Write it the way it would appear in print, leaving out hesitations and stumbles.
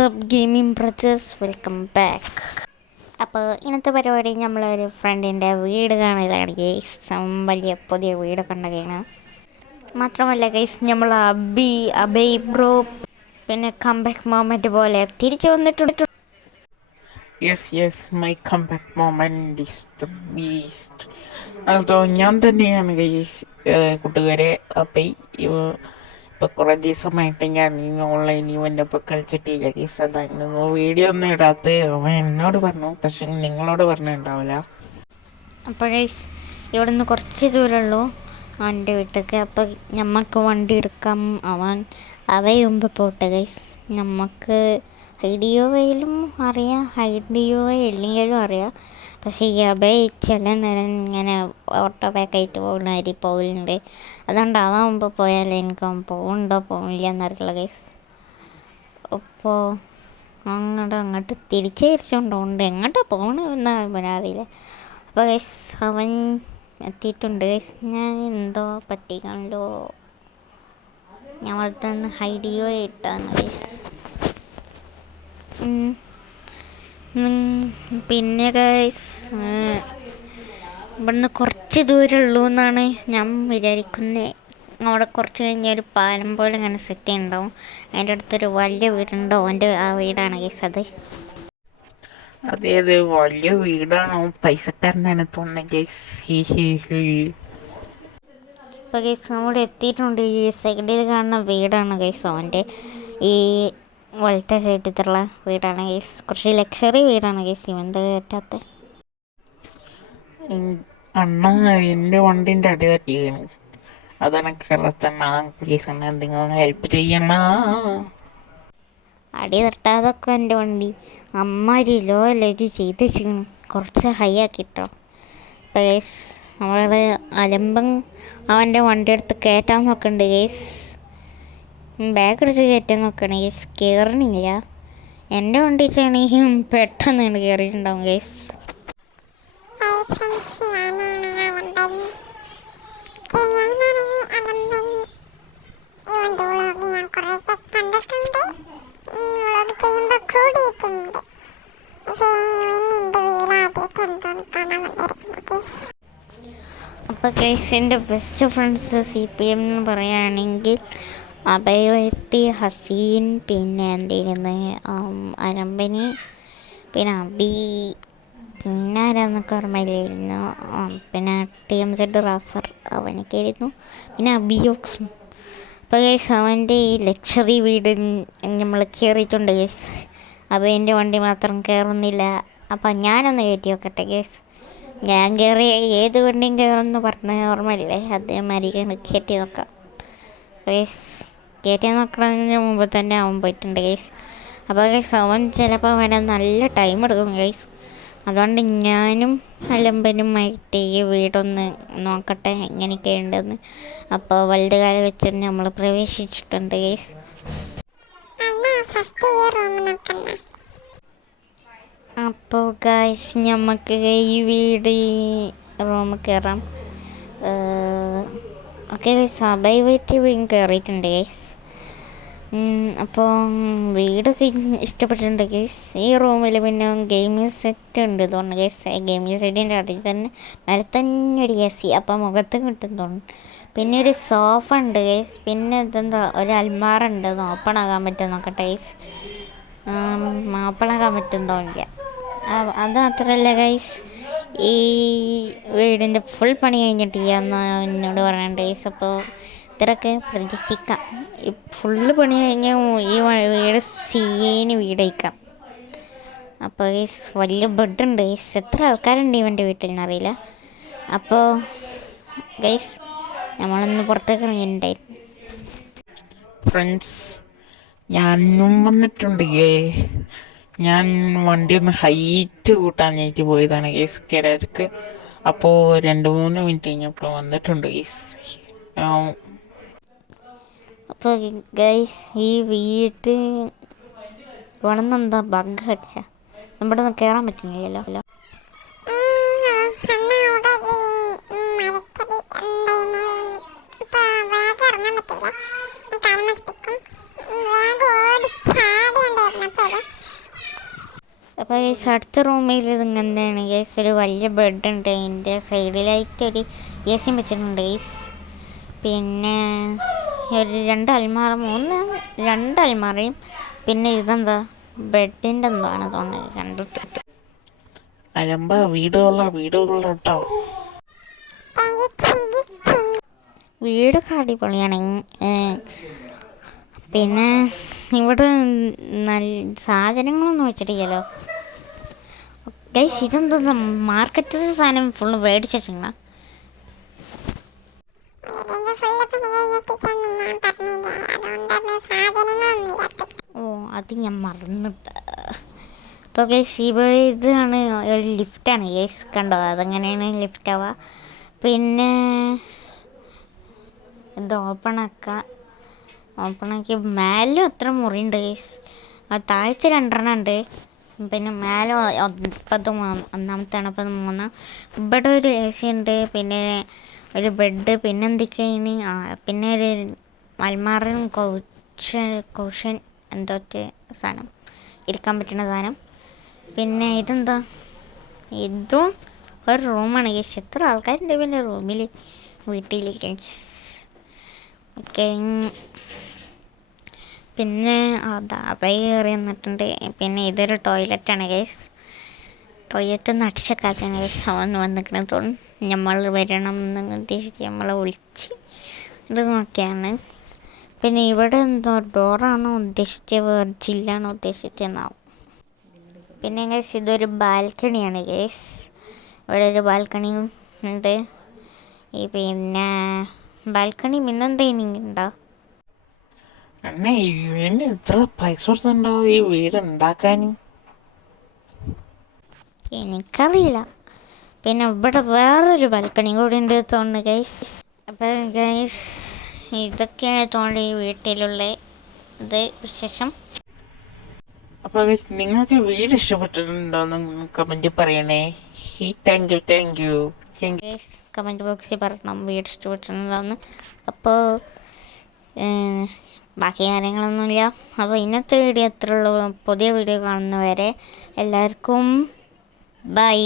WhatsApp gaming brothers welcome back. അപ്പോൾ ഇന്നത്തെ പരിപാടി നമ്മളൊരു ഫ്രണ്ടിൻ്റെ വീട് കാണലാണ് ഗൈസ്. വലിയ പുതിയ വീടൊക്കെ ഉണ്ടാക്കുകയാണ്. മാത്രമല്ല ഗൈസ്, നമ്മൾ അബൈ ബ്രോ പിന്നെ കംബാക്ക് മൊമെൻ്റ് പോലെ തിരിച്ചു വന്നിട്ടുണ്ട്. Yes my comeback moment is the beast. അതോ ഞാൻ തന്നെയാണ് ഗൈസ്. കൂട്ടുകാരെ, അപ്പം ഇപ്പോൾ കുറേ ദിവസമായിട്ട് ഞാൻ ഈ ഓൺലൈൻ ഇവൻ്റെ ഇപ്പോൾ കളിച്ചിട്ടില്ല ഗൈസ്. അതായിരുന്നു വീഡിയോ ഒന്നും ഇടാത്ത അവൻ എന്നോട് പറഞ്ഞു, പക്ഷെ നിങ്ങളോട് പറഞ്ഞിട്ടുണ്ടാവില്ല. അപ്പോൾ ഗൈസ്, ഇവിടെ നിന്ന് കുറച്ച് ദൂരമുള്ളൂ അവൻ്റെ വീട്ടിലേക്ക്. അപ്പോൾ നമുക്ക് വണ്ടി എടുക്കാം. അവയുമ്പ് പോട്ടെ ഗൈസ്. നമുക്ക് ഹൈഡിയോയിലും അറിയാം, ഹൈഡിയോ ഇല്ലെങ്കിലും അറിയാം. പക്ഷേ ഈ അബൈ ചില നേരം ഇങ്ങനെ ഓട്ടോ ബാക്കായിട്ട് പോകുന്നുണ്ട്. അതുകൊണ്ട് അവൻ മുമ്പ് പോയാൽ എനിക്ക് പോകുന്നുണ്ടോ പോകില്ല എന്നറിയില്ല ഗൈസ്. അപ്പോൾ അങ്ങോട്ട് തിരിച്ചുകൊണ്ടുണ്ട്. എങ്ങോട്ടാണ് പോകണമെന്ന് അറിയില്ല. അപ്പോൾ ഗൈസ്, അവൻ എത്തിയിട്ടുണ്ട് ഗൈസ്. ഞാൻ എന്തോ പറ്റിക്കണല്ലോ. ഞാൻ വളർത്തുന്ന ഹൈഡിയോ ഇട്ടാണ് ഗൈസ്. പിന്നെ ഗൈസ്, ഇവിടുന്ന് കുറച്ച് ദൂരമുള്ളൂ എന്നാണ് ഞാൻ വിചാരിക്കുന്നത്. അവിടെ കുറച്ച് കഴിഞ്ഞാൽ ഒരു പാലം പോലെ ഇങ്ങനെ സെറ്റ് ചെയ്യുന്നുണ്ടാവും. അതിൻ്റെ അടുത്തൊരു വലിയ വീടുണ്ടോ, ആ വീടാണ് ഗൈസ് അത്. അതെ വലിയ വീടാണോ, പൈസക്കാരനാണ് തോന്നുന്നത് ഗൈസ്. ഇപ്പോൾ ഗൈസ് അവിടെ എത്തിയിട്ടുണ്ട്. ഈ സൈഡിൽ കാണുന്ന വീടാണ് ഗൈസ് അവൻ്റെ. ഈ വലത്തെ സൈഡിലുള്ള വീടാണ് ഗൈസ്. കുറച്ച് ലക്ഷറി വീടാണ് ഗൈസ്. ഇവൻ്റെ കയറ്റാത്ത അണ്ണ എൻ്റെ വണ്ടിൻ്റെ അടി തട്ടിയാണ്. അതാണ് കേരളത്തണ്ണ. പ്ലീസ് അണ്ണ എന്തെങ്കിലും ഹെൽപ്പ് ചെയ്യണ. അടി തട്ടാതൊക്കെ എൻ്റെ വണ്ടി അമ്മാരി ലോ അല്ലേജ് ചെയ്ത് വെച്ചിരിക്കണം. കുറച്ച് ഹൈ ആക്കിട്ടോ. അപ്പോൾ ഗൈസ്, നമ്മളത് അലമ്പം അവൻ്റെ വണ്ടി എടുത്ത് കയറ്റാൻ നോക്കുന്നുണ്ട് ഗൈസ്. ബാഗ് അടിച്ച് കയറ്റാൻ നോക്കണേ ഗൈസ്. കയറണില്ല. എൻ്റെ വണ്ടിയിലാണെങ്കിൽ പെട്ടെന്ന് കയറിയിട്ടുണ്ടാവും ഗൈസ്. അപ്പോൾ ഗൈസ്, എൻ്റെ ബെസ്റ്റ് ഫ്രണ്ട്സ് CPM എന്ന് പറയുകയാണെങ്കിൽ അഭയവൈറ്റി, ഹസീൻ, പിന്നെ എന്തിരുന്ന് അനമ്പനി, പിന്നെ അബി, പിന്നെ ആരാന്നൊക്കെ ഓർമ്മയില്ലായിരുന്നു. പിന്നെ TMZ റാഫർ അവനൊക്കെയായിരുന്നു. പിന്നെ അബിയോക്സും. അപ്പോൾ ഗൈസ്, അവൻ്റെ ഈ ലക്ഷറി വീട് നമ്മൾ കയറിയിട്ടുണ്ട് ഗൈസ്. അബേൻ്റെ വണ്ടി മാത്രം കയറുന്നില്ല. അപ്പം ഞാനൊന്ന് കയറ്റി നോക്കട്ടെ ഗൈസ്. ഞാൻ കയറി ഏത് വണ്ടിയും കയറുമെന്ന് പറഞ്ഞ ഓർമ്മയില്ലേ, അതേമാതിരി കയറ്റി നോക്കാം ഗൈസ്. കയറ്റി നോക്കുന്നതിന് മുമ്പ് തന്നെ അവൻ പോയിട്ടുണ്ട് ഗൈസ്. അപ്പോൾ ഗൈസ്, അവൻ ചിലപ്പോൾ വരാൻ നല്ല ടൈം എടുക്കും ഗൈസ്. അതുകൊണ്ട് ഞാനും അലമ്പനുമായിട്ട് ഈ വീടൊന്ന് നോക്കട്ടെ എങ്ങനെയൊക്കെ ഉണ്ടെന്ന്. അപ്പോൾ വലുത് കാലം വെച്ച് നമ്മൾ പ്രവേശിച്ചിട്ടുണ്ട് ഗൈസ്. അപ്പോൾ ഗൈസ്, നമുക്ക് ഈ വീട് റൂമിൽ കയറാം. ഓക്കെ ഗൈസ്, അബൈ വെയിറ്റ് വീണ്ടും കയറിയിട്ടുണ്ട് ഗൈസ്. അപ്പോൾ വീടൊക്കെ ഇഷ്ടപ്പെട്ടിട്ടുണ്ട് ഗൈസ്. ഈ റൂമിൽ പിന്നെ ഗെയിമിംഗ് സെറ്റ് ഉണ്ട് തോന്നുന്നു ഗൈസ്. ഗെയിമിംഗ് സെറ്റിൻ്റെ അടിയിൽ തന്നെ മേലെ തന്നെ ഒരു AC. അപ്പോൾ മുഖത്ത് കിട്ടും തോന്നുന്നു. പിന്നെ ഒരു സോഫ ഉണ്ട് ഗൈസ്. പിന്നെ ഇതെന്താ, ഒരു അൽമാറ ഉണ്ട്. അത് ഓപ്പൺ ആകാൻ പറ്റും നോക്കട്ടെ ഗൈസ്. ഓപ്പൺ ആകാൻ പറ്റും തോന്നില്ല. അത് മാത്രമല്ല ഗൈസ്, ഈ വീടിൻ്റെ ഫുൾ പണി കഴിഞ്ഞിട്ടില്ല എന്ന് എന്നോട് പറയാനുണ്ട് ഗൈസ്. അപ്പോൾ ഇത്രയൊക്കെ പ്രതീക്ഷിക്കാം. ഈ ഫുള്ള് പണി കഴിഞ്ഞാൽ ഈ വീട് സീന് വീടയക്കാം. അപ്പോൾ ഗൈസ്, വലിയ ബെഡുണ്ട് ഗൈസ്. എത്ര ആൾക്കാരുണ്ട് ഇവൻ്റെ വീട്ടിൽ എന്നറിയില്ല. അപ്പോൾ ഗൈസ്, നമ്മളൊന്ന് പുറത്തേക്ക് ഇറങ്ങിയിട്ടുണ്ടായിരുന്നു. ഫ്രണ്ട്സ്, ഞാനും വന്നിട്ടുണ്ട്. ഞാൻ വണ്ടി ഒന്ന് ഹൈറ്റ് കൂട്ടാനായിട്ട് പോയതാണ് ഗൈസ് ഗരാജക്ക്. അപ്പോൾ 2-3 മിനിറ്റ് കഴിഞ്ഞപ്പോൾ വന്നിട്ടുണ്ട് ഗൈസ്. അപ്പോൾ ഗൈസ്, ഈ വീട് വളർന്നെന്താ ബഗ് അടിച്ച നമ്മുടെ ഒന്നും കയറാൻ പറ്റുന്നില്ലല്ലോ. ഇറങ്ങാൻ പറ്റൂല. കാലം സ്റ്റിക്കും വേഗം ഓടി ചാടിയുണ്ടായിരുന്നപ്പോൾ ഗൈസ് അടുത്ത റൂമിൽ ഇങ്ങനെയാണ് ഗൈസ്, ഒരു വലിയ ബെഡ് ഉണ്ട്, അതിൻ്റെ സൈഡിലായിട്ട് ഒരു എ സിയും വെച്ചിട്ടുണ്ട് ഗൈസ്. പിന്നെ ഒരു രണ്ട് അൽമാറയും പിന്നെ ഇതെന്താ ബെഡിൻ്റെ എന്തോ ആണ് തോന്നുന്നത് കണ്ടിട്ട്. അലമ്പ വീടുള്ള കേട്ടോ. വീടൊക്കെ അടിപൊളിയാണ്. പിന്നെ ഇവിടെ നല്ല സാധനങ്ങളൊന്നും വെച്ചിട്ടില്ലല്ലോ ഗൈസ്. ഇതെന്താ മാർക്കറ്റിലെ സാധനം ഫുള്ള് മേടിച്ച് വെച്ചിങ്ങളാ? ഓ അത് ഞാൻ മറന്നിട്ട്. അപ്പോൾ ഗൈസ് ഇവിടെ ഇതാണ് ഒരു ലിഫ്റ്റാണ് ഗൈസ്, കണ്ടോ അതെങ്ങനെയാണ് ലിഫ്റ്റ് ആവുക. പിന്നെ ഇത് ഓപ്പണാക്കി മേലും അത്ര മുറിയുണ്ട് ഗൈസ്, താഴ്ച 2 ഉണ്ട്, പിന്നെ മേലെ ഒന്നാമത്താണ്, അപ്പം 3. ഇവിടെ ഒരു എ സി ഉണ്ട്, പിന്നെ ഒരു ബെഡ്, പിന്നെ എന്തൊക്കെയാണ് പിന്നെ ഒരു അൽമാറയും കൗഷൻ എന്തോക്കെ സാധനം ഇരിക്കാൻ പറ്റുന്ന സാധനം. പിന്നെ ഇതെന്താ, ഇതും ഒരു റൂമാണ് ഗൈസ്. എത്ര ആൾക്കാരുണ്ട് പിന്നെ റൂമിൽ വീട്ടിലേക്ക്. ഓക്കെ, പിന്നെ അതായി കയറി വന്നിട്ടുണ്ട്. പിന്നെ ഇതൊരു ടോയ്ലറ്റാണ് ഗൈസ്. ടോയ്ലറ്റൊന്നും അടിച്ചേക്കാത്തതാണ് ഗൈസ്, അവൻ വന്നിക്കണ തോന്നുന്നു. നമ്മൾ വരണം എന്ന് ഉദ്ദേശിച്ച് നമ്മളെ വിളിച്ച് ഇത് നോക്കിയാണ്. പിന്നെ ഇവിടെ എന്തോ ഡോറാണോ ഉദ്ദേശിച്ചത് ചില്ലാണോ ഉദ്ദേശിച്ചതെന്നാവും. പിന്നെ ഗൈസ് ഇതൊരു ബാൽക്കണിയാണ് ഗൈസ്. ഇവിടെ ഒരു ബാൽക്കണിയും ഉണ്ട്. പിന്നെ ബാൽക്കണി പിന്നെന്തെങ്കിലും ഉണ്ടോ? അണ്ണേ ഇവന് എത്ര പൈസ കൊടുത്തിട്ടുണ്ടാവും ഈ വീട് ഉണ്ടാക്കാൻ? എനിക്കറിയില്ല. പിന്നെ ഇവിടെ വേറൊരു ബാൽക്കണി കൂടി ഉണ്ട് തോന്നുന്നു ഗൈസ്. അപ്പം ഗൈസ് ഇതൊക്കെയാണ് തോന്നുന്നു ഈ വീട്ടിലുള്ള ഇത് വിശേഷം. അപ്പോൾ നിങ്ങൾക്ക് വീട് ഇഷ്ടപ്പെട്ടിട്ടുണ്ടോയെന്ന് കമൻറ്റ് പറയണേ. Thank you. ഗൈസ് കമൻറ്റ് ബോക്സിൽ പറയണം വീട് ഇഷ്ടപ്പെട്ടിട്ടുണ്ടോയെന്ന്. അപ്പോൾ ബാക്കി കാര്യങ്ങളൊന്നുമില്ല. അപ്പോൾ ഇന്നത്തെ വീഡിയോ എത്ര ഉള്ളൂ. പുതിയ വീഡിയോ കാണുന്നവരെ എല്ലാവർക്കും ബൈ.